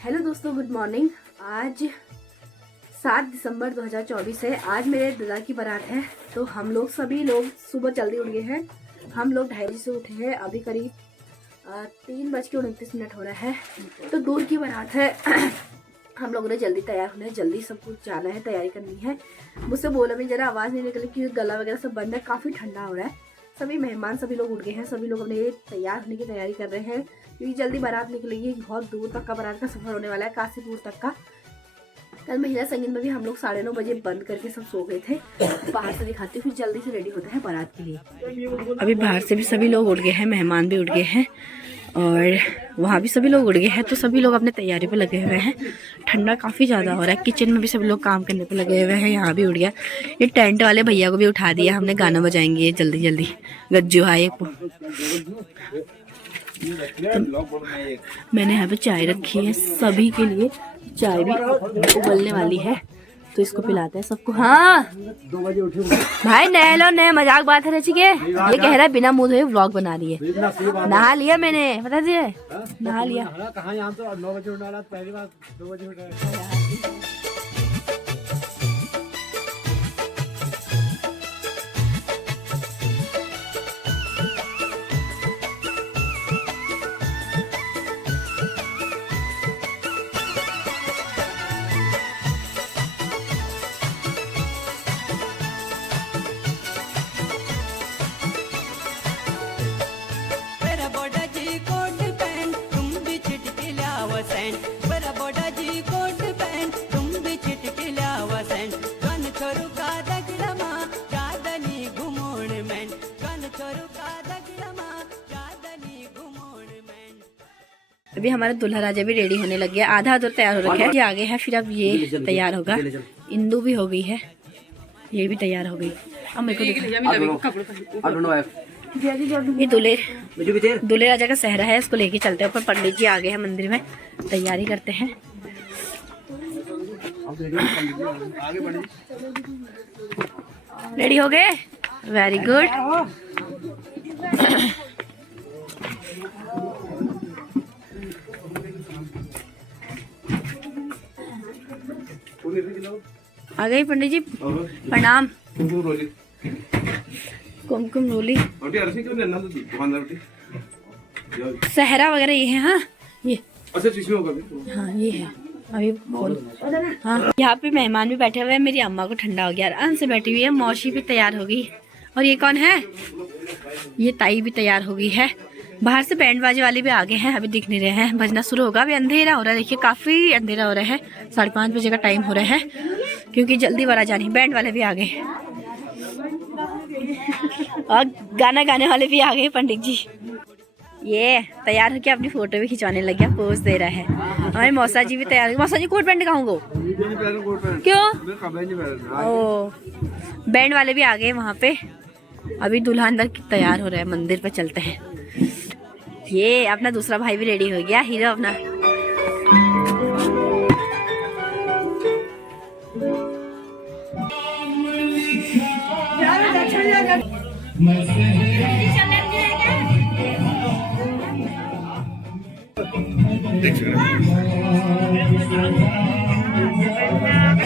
Hello दोस्तों, good morning. आज 7 दिसंबर 2024 है। आज मेरे दादा की बारात है, तो हम लोग सभी लोग सुबह जल्दी उठ गए हैं। हम लोग 2:30 से उठे हैं। अभी करीब 3:29 हो रहा है। तो दूर की बारात है। हम लोगों ने जल्दी तैयार होना है, जल्दी सब कुछ जाना है, तैयारी करनी है। मुझसे बोला भी जरा आवाज़ नहीं निकली क्योंकि गला वगैरह सब बंद है, काफ़ी ठंडा हो रहा है। सभी मेहमान सभी लोग उठ गए हैं, सभी लोग अपने तैयार होने की तैयारी कर रहे हैं क्योंकि जल्दी बारात निकलेगी। बहुत दूर तक का बारात का सफर होने वाला है, काशीपुर तक का। कल महिला संगीत में भी हम लोग 9:30 बजे बंद करके सब सो गए थे। बाहर से दिखाते हैं, फिर जल्दी से रेडी होते हैं बारात के लिए। अभी बाहर से भी सभी लोग उठ गए हैं, मेहमान भी उठ गए हैं और वहाँ भी सभी लोग उठ गए हैं। तो सभी लोग अपने तैयारी पे लगे हुए हैं। ठंडा काफ़ी ज़्यादा हो रहा है। किचन में भी सभी लोग काम करने पे लगे हुए हैं। यहाँ भी उठ गया। ये टेंट वाले भैया को भी उठा दिया हमने, गाना बजाएंगे जल्दी जल्दी। गज्जू आए। मैंने यहाँ पे चाय रखी है सभी के लिए। चाय भी उबलने वाली है तो इसको पिलाते हैं सबको। हाँ भाई, नह लो, नए मजाक बात है रची के। ये कह रहा है बिना मुंह धोए व्लॉग बना रही है। नहा लिया मैंने, बता दिए नहा लिया। कहाँ यहाँ तो 9 बजे उठा रहा, पहली बार 2 बजे उठा। अभी हमारा दूल्हा राजा भी रेडी होने लग गया। आधा अधूरा तैयार हो रखा है, ये आगे है। फिर अब ये तैयार होगा। इंदू भी हो गई है, ये भी तैयार हो गई। अब मेरे को ये दूल्हे राजा का सहरा है, इसको लेके चलते हैं ऊपर। पंडित जी आ गए हैं मंदिर में, तैयारी करते हैं। रेडी हो गए? Very good. आ गई पंडित जी, प्रणाम। कुमकुम रोली सहरा वगैरह ये है। हाँ ये, हाँ ये है। अभी हाँ, यहाँ पे मेहमान भी बैठे हुए हैं। मेरी अम्मा को ठंडा हो गया, आराम से बैठी हुई है। मौसी भी तैयार हो गई। और ये कौन है? ये ताई भी तैयार हो गई है। बाहर से बैंड बाजे वाले भी आ गए हैं, अभी दिख नहीं रहे हैं। बजना शुरू होगा। अभी अंधेरा हो रहा है, देखिए काफ़ी अंधेरा हो रहा है। 5:30 बजे का टाइम हो रहा है क्योंकि जल्दी बारात जानी। बैंड वाले भी आ गए और गाना गाने वाले भी आ गए। पंडित जी ये तैयार होकर अपनी फोटो भी खिंचवाने लग गया, पोज दे रहा है। हमारे मौसा जी भी तैयार। मौसा जी कोट पैंट कहूँगो क्यों? ओ, बैंड वाले भी आ गए वहाँ पे। अभी दूल्हा अंदर तैयार हो रहा है, मंदिर पे चलते हैं। ये अपना दूसरा भाई भी रेडी हो गया, हीरो अपना।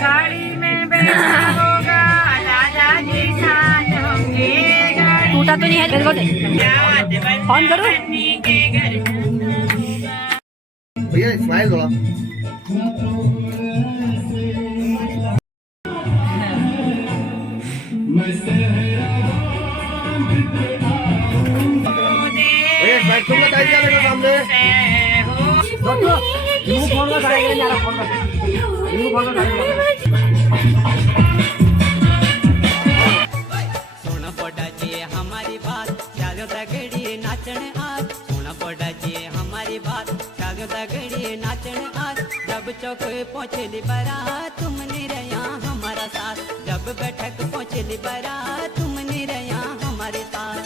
गाड़ी में बैठा होगा, राजा जी साथ होंगे। टूटा तो नहीं है? तेरे को दे, ऑन करो भैया, स्माइल दो। तुम बताइए क्या मेरे सामने फोन सोना बोडा जी हमारी बात चालो तगड़ी नाचन आज। सोना बोडा जी हमारी बात चालो तगड़ी नाचन आज। जब चौक पहुँचली बारात तुम नहीं रहा हमारा साथ। जब बैठक पहुँचली बारात तुम नहीं रहा हमारे साथ।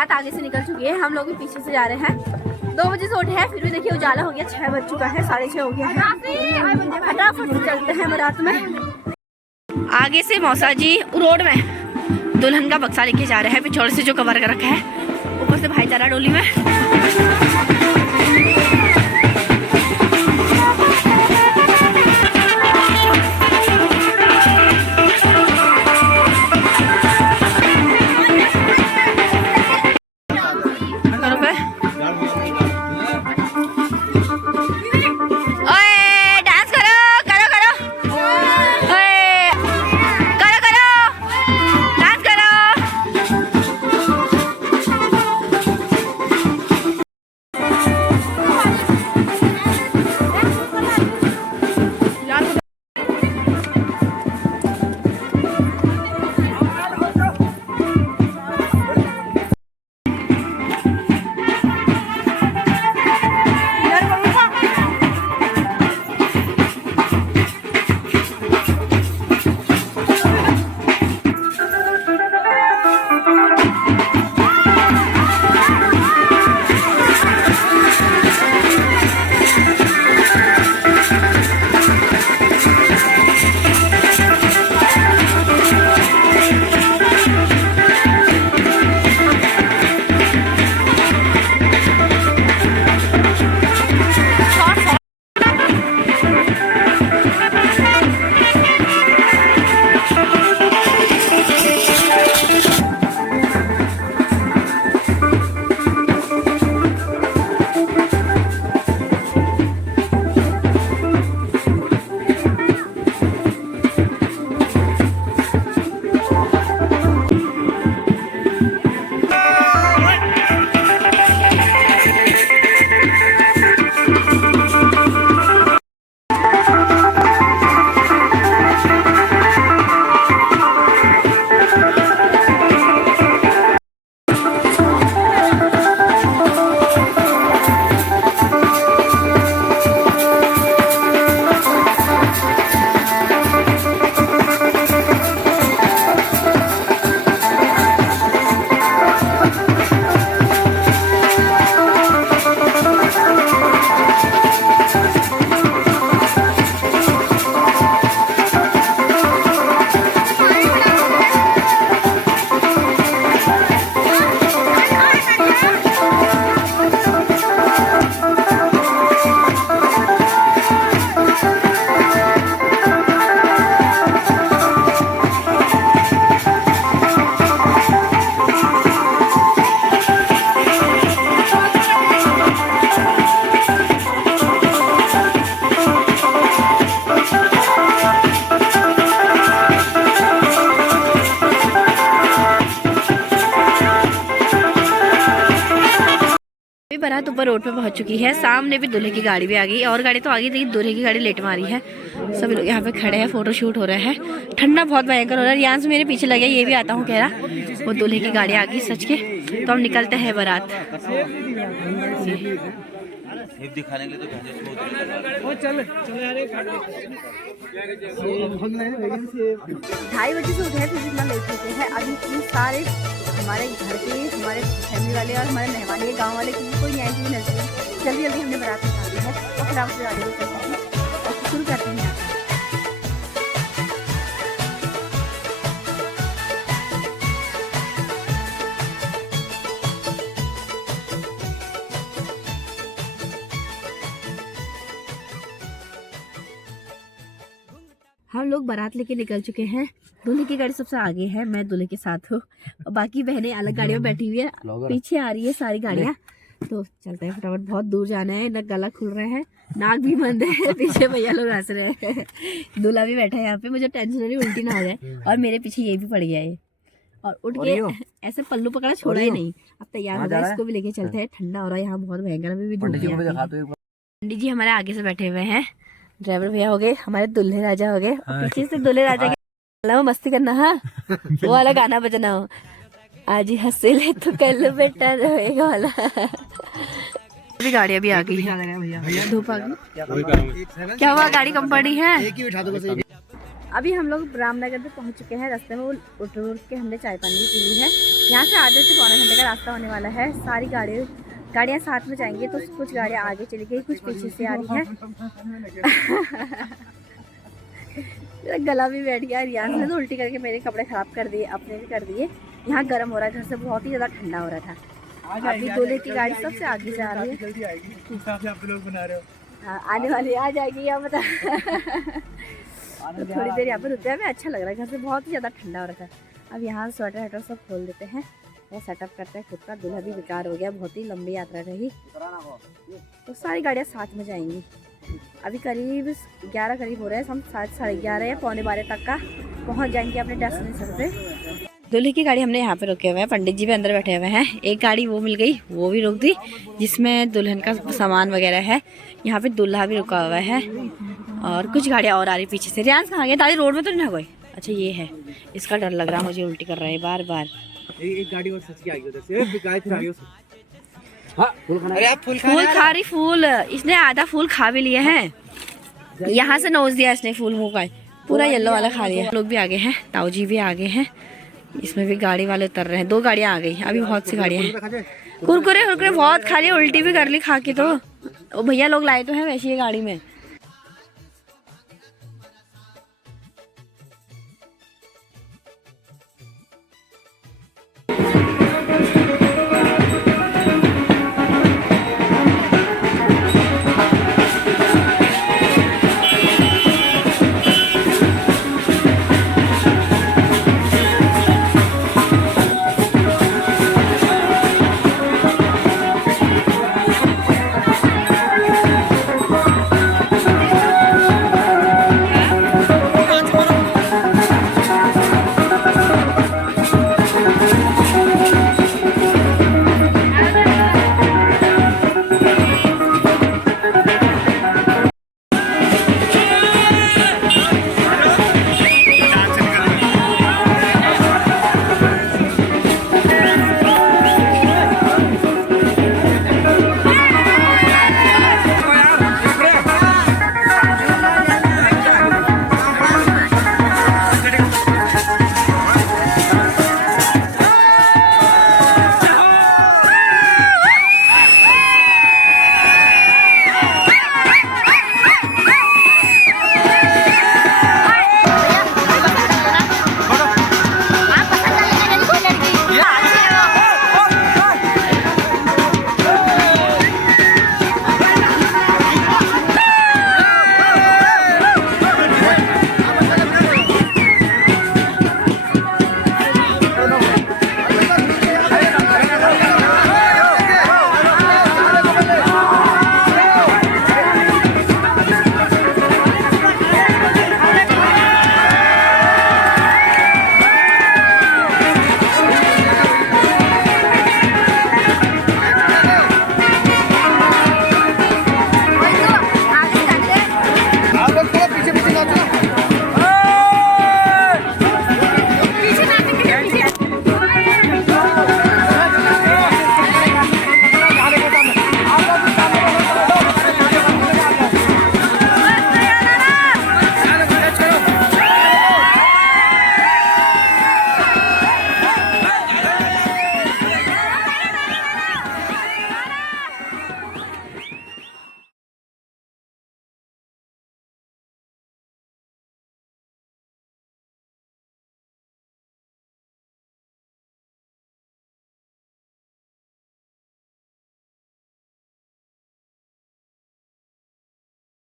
बारात आगे से निकल चुकी है, हम लोग भी पीछे से जा रहे हैं। 2 बजे से उठे हैं, फिर भी देखिए उजाला हो गया, 6 बज चुका है, 6:30 हो गया है। फटाफट से चलते हैं बारात में। आगे से मौसा जी रोड में दुल्हन का बक्सा लेके जा रहे हैं, पिछोड़े से जो कवर कर रखा है, ऊपर से भाईचारा डोली में। बारात ऊपर रोड पे पहुंच चुकी है, सामने भी दूल्हे की गाड़ी भी आ गई, और गाड़ी तो आ गई थी, दूल्हे की गाड़ी लेट मारी है। सभी लोग यहाँ पे खड़े हैं, फोटो शूट हो रहा है। ठंडा बहुत भयंकर हो रहा है, यहाँ से मेरे पीछे लगे, ये भी आता हूँ कह रहा। वो दूल्हे की गाड़ी आ गई सच के, तो हम निकलते हैं बारात। दिखाने के लिए तो 2:30 बजे से उठे हैं, फिर इतना लेट होते हैं। अभी इतनी सारे हमारे घर के, हमारे फैमिली वाले और हमारे मेहमान ये गाँव वाले किसी कोई नहीं आए, क्योंकि नजदीक जल्दी जल्दी हमने बारात निकाल दी है, और फिर आपसे गाड़ी को चलते हैं और शुरू करते हैं। हम लोग बारात लेके निकल चुके हैं, दूल्हे की गाड़ी सबसे आगे है, मैं दूल्हे के साथ हूँ, और बाकी बहनें अलग गाड़ियों में बैठी हुई है, पीछे आ रही है सारी गाड़ियाँ। तो चलते हैं फटाफट, बहुत दूर जाना है, ना गला खुल रहा है, नाक भी बंद है, पीछे भैया लोग हंस रहे हैं, दूल्हा भी बैठा है यहाँ पे, मुझे टेंशन नहीं उल्टी ना हो जाए, और मेरे पीछे ये भी पड़ गया है, और उठ के ऐसे पल्लू पकड़ा छोड़ा ही नहीं। अब तैयार हो गया, इसको भी लेके चलते हैं, ठंडा हो रहा है यहाँ बहुत भयंकर, अभी भी धूप है। पंडित जी हमारे आगे से बैठे हुए हैं, ड्राइवर भैया हो गए, हमारे दूल्हे राजा हो गए, पीछे से दूल्हे राजा के मस्ती करना, हाँ वो वाला गाना बजना हो, आज ही हंसे ले तो कल बेटा रोएगा वाला। अभी गाड़ी अभी आ गई है, धूप आ गई, क्या हुआ गाड़ी कम पड़ी है। अभी हम लोग रामनगर पे पहुंच चुके हैं, रास्ते में उठ के हमने चाय पानी पी ली है, यहाँ से आधे से पौने घंटे का रास्ता होने वाला है। सारी गाड़ियाँ साथ में जाएंगी, तो कुछ गाड़ियाँ आगे चली गई, कुछ पीछे से आ रही है। मेरा गला भी बैठ गया। रियाज ने तो उल्टी करके मेरे कपड़े खराब कर दिए, अपने भी कर दिए। यहाँ गर्म हो रहा है, घर से बहुत ही ज़्यादा ठंडा हो रहा था। अभी दूल्हे की गाड़ी सबसे आगे जा रही है। जल्दी आएगी, उस हिसाब से आप लोग बना रहे हो। हाँ, आने वाली आ जाएगी या बता। तो थोड़ी देर यहाँ पर रुकते हैं, अच्छा लग रहा है, घर से बहुत ही ज़्यादा ठंडा हो रहा था। अब यहाँ स्वेटर वेटर सब खोल देते हैं, वो सेटअप करते हैं खुद का। दूल्हा भी बेकार हो गया, बहुत ही लंबी यात्रा रही। तो सारी गाड़ियाँ साथ में जाएंगी। अभी करीब 11 करीब हो रहे हैं, हम 11:30 या 11:45 तक का पहुँच जाएंगे अपने डेस्टिनेशन पे। दूल्हे की गाड़ी हमने यहाँ पे रोके हुए हैं, पंडित जी भी अंदर बैठे हुए हैं। एक गाड़ी वो मिल गई, वो भी रोक दी, जिसमें दुल्हन का सामान वगैरह है। यहाँ पे दूल्हा भी रुका हुआ है और कुछ गाड़ियाँ और आ रही पीछे से। रियाज कहाँ गया? दादी रोड में तो नहीं कोई? अच्छा ये है, इसका डर लग रहा है मुझे, उल्टी कर रहा है बार बार। एक गाड़ी और सच की आई उधर से, गाय फिर आई उससे। हाँ, अरे आप फूल फूल खा रही, फूल इसने आधा फूल खा भी लिए हैं। यहाँ से नोच दिया इसने फूल, मुँह का पूरा येलो वाला खा लिया। लोग भी आगे हैं, ताऊ जी भी आगे हैं, इसमें भी गाड़ी वाले उतर रहे हैं। 2 गाड़ियाँ आ गई, अभी बहुत सी गाड़ियाँ हैं। कुरकुरे बहुत खा लिए, उल्टी भी कर ली खा के। तो भैया लोग लाए तो हैं वैसे ये गाड़ी में।